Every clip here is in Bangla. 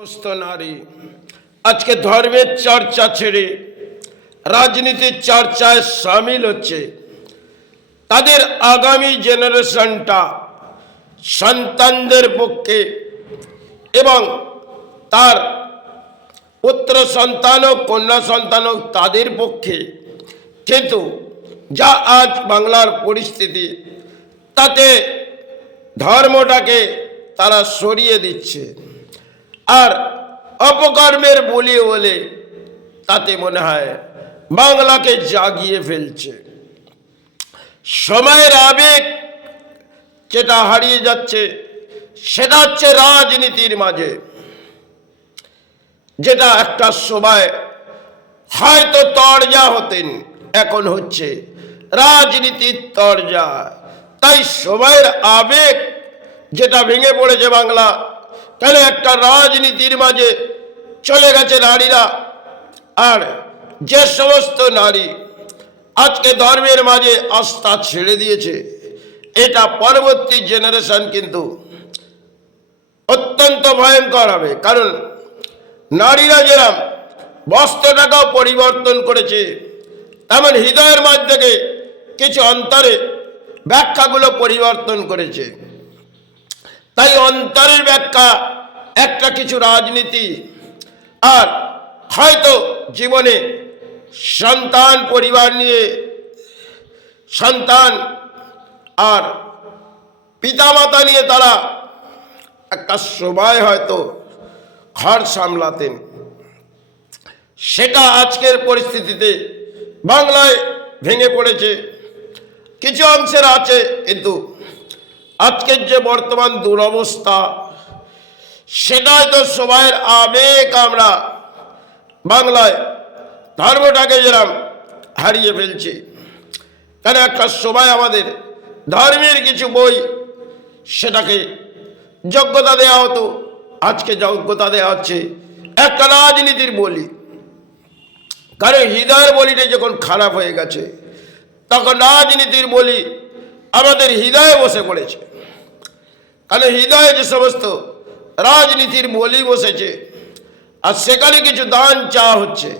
সমস্ত নারী আজকে ধর্মের চর্চা ছেড়ে রাজনীতির চর্চায় সামিল হচ্ছে। তাদের আগামী জেনারেশনটা সন্তানদের পক্ষে এবং তার পুত্র সন্তান ও কন্যা সন্তান তাদের পক্ষে, কিন্তু যা আজ বাংলার পরিস্থিতি তাতে ধর্মটাকে তারা সরিয়ে দিচ্ছে আর অপকর্মের বলি বলে তাতে মনে হয় বাংলাকে জাগিয়ে ফেলছে। সময়ের আবেগ যেটা হারিয়ে যাচ্ছে সেটা হচ্ছে রাজনীতির মাঝে, যেটা একটা সময় হয়তো তরজা হতেন, এখন হচ্ছে রাজনীতির তরজা। তাই সময়ের আবেগ যেটা ভেঙে পড়েছে বাংলা, কেন একটা রাজনীতির মাঝে চলে গেছে নারীরা। আর যে সমস্ত নারী আজকে ধর্মের মাঝে আস্থা ছেড়ে দিয়েছে, এটা পরবর্তী জেনারেশন কিন্তু অত্যন্ত ভয়ঙ্কর হবে। কারণ নারীরা যেরকম বস্ত্রটাকেও পরিবর্তন করেছে, তেমন হৃদয়ের মাঝ থেকে কিছু অন্তরে ব্যাখ্যাগুলো পরিবর্তন করেছে। তাই অন্তরের ব্যাখ্যা একটা কিছু রাজনীতি, আর হয়তো জীবনে সন্তান পরিবার নিয়ে সন্তান আর পিতামাতা নিয়ে তারা একটা সময় হয়তো ঘর সামলাতেন, সেটা আজকের পরিস্থিতিতে বাংলায় ভেঙে পড়েছে। কিছু অংশের আছে, কিন্তু আজকের যে বর্তমান দুরবস্থা সেটাই তো সময়ের আবেগ। আমরা বাংলায় ধর্মটাকে যেরকম হারিয়ে ফেলছি, কারণ একটা সময় আমাদের ধর্মের কিছু বই সেটাকে যোগ্যতা দেওয়া হতো, আজকে যোগ্যতা দেওয়া হচ্ছে একটা রাজনীতির বলি। কারণ হৃদয়ের বলিটা যখন খারাপ হয়ে গেছে, তখন রাজনীতির বলি আমাদের হৃদয়ে বসে পড়েছে। কারণ হৃদয়ে যে সমস্ত রাজনীতির বলি বসেছে, আর সেখানে কিছু দান চাওয়া হচ্ছে,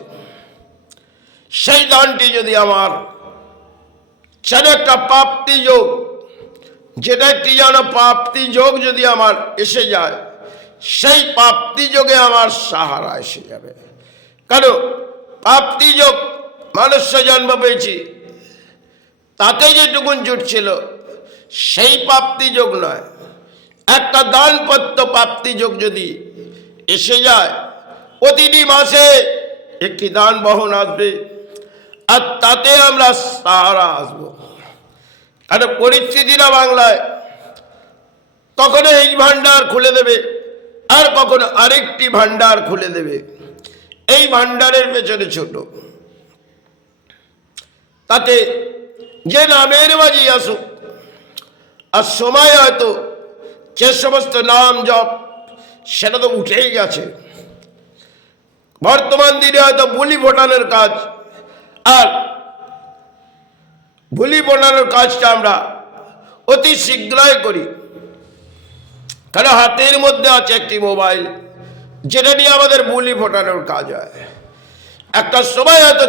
সেই দানটি যদি আমার সেটা একটা প্রাপ্তি যোগ, যেটা একটি যেন প্রাপ্তি যোগ যদি আমার এসে যায়, সেই প্রাপ্তি যোগে আমার সাহারা এসে যাবে। কারণ প্রাপ্তি যোগ মানুষ্য জন্ম পেয়েছি, তাতে যেটুকুন জুটছিল সেই প্রাপ্তি যোগ নয়, একটা দানপত্র প্রাপ্তি যোগ যদি এসে যায়, প্রতিটি মাসে একটি দান বহন আসবে, আর তাতে আমরা সাহারা আসবো। কারণ পরিস্থিতিরা বাংলায় কখনো এই ভান্ডার খুলে দেবে, আর কখনো আরেকটি ভান্ডার খুলে দেবে। এই ভান্ডারের পেছনে ছোট, তাতে যে নামের মাঝে আসুক, আর সময় হয়তো যে সমস্ত নাম জপ সেটা তো উঠেই গেছে। বর্তমান দিনে হয়তো বুলি ফোটানোর কাজ, আর বুলি ফোটানোর কাজটা আমরা অতি শীঘ্রই করি। কারণ হাতের মধ্যে আছে একটি মোবাইল, যেটা নিয়ে আমাদের বুলি ফোটানোর কাজ হয়। একটা সময় হয়তো